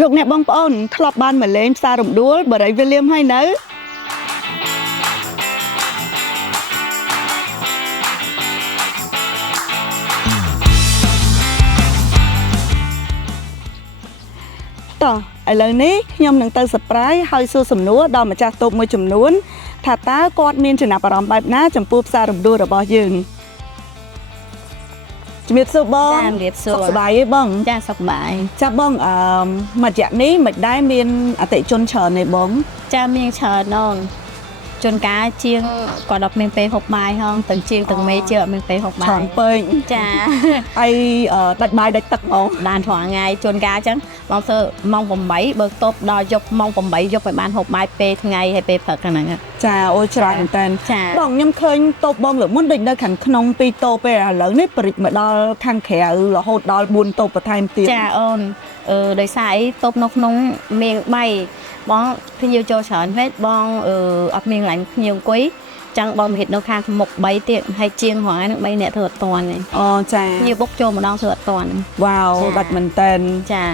លោកអ្នកបងប្អូនធ្លាប់បានមកលេងផ្សាររំដួលបារីវិលលៀមហើយនៅតោះឥឡូវនេះខ្ញុំនឹងទៅ surprise ហើយសួរសំណួរដល់ម្ចាស់តូបមួយចំនួនថាតើគាត់មានចំណាប់អារម្មណ៍បែបណាចំពោះផ្សាររំដួលរបស់យើងជំរាបសួរបងជំរាបសួរ សុខសប្បាយទេបង ចាសុខសប្បាយ ចាបងមួយរយៈនេះមិនដែរមានអតិជនច្រើនទេបង ចាមានច្រើនណងជួនកាលជាងគាត់ដល់មានពេលហូបបាយហងទាំងជាងទាំងមេជាអត់មានពេលហូបបាយ ច្រើនពេក ចា ហើយដាច់បាយដាច់ទឹកហ្មង បានរាល់ថ្ងៃជួនកាលអញ្ចឹងបងធ្វើម៉ោង8បើតបដល់យប់ម៉ោង8យប់ឲ្យបានហូបបាយពេលថ្ងៃហើយពេលព្រឹកហ្នឹង ចាអូច្រើនមែនតើ ចា បងខ្ញុំឃើញតូបបងលើកមុនដូចនៅខាងក្នុង2តូបពេលឥឡូវនេះប្រិចមកដល់ខាងក្រៅរហូតដល់4តូបបន្ថែមទៀត ចាអូនដោយសារអីតបនៅក្នុងមាន3បងភ្ញៀវចូលច្រើនពេកបងអត់មានកន្លែងភ្ញៀវអង្គុយចឹងបងមកហិតនៅខាងមុខ3ទៀតហើយជាងរងហ្នឹង3នាក់ធ្វើអត់តាន់ទេ អូចា ភ្ញៀវបុកចូលម្ដងធ្វើអត់តាន់ វ៉ាវដាច់មែនតើ ចា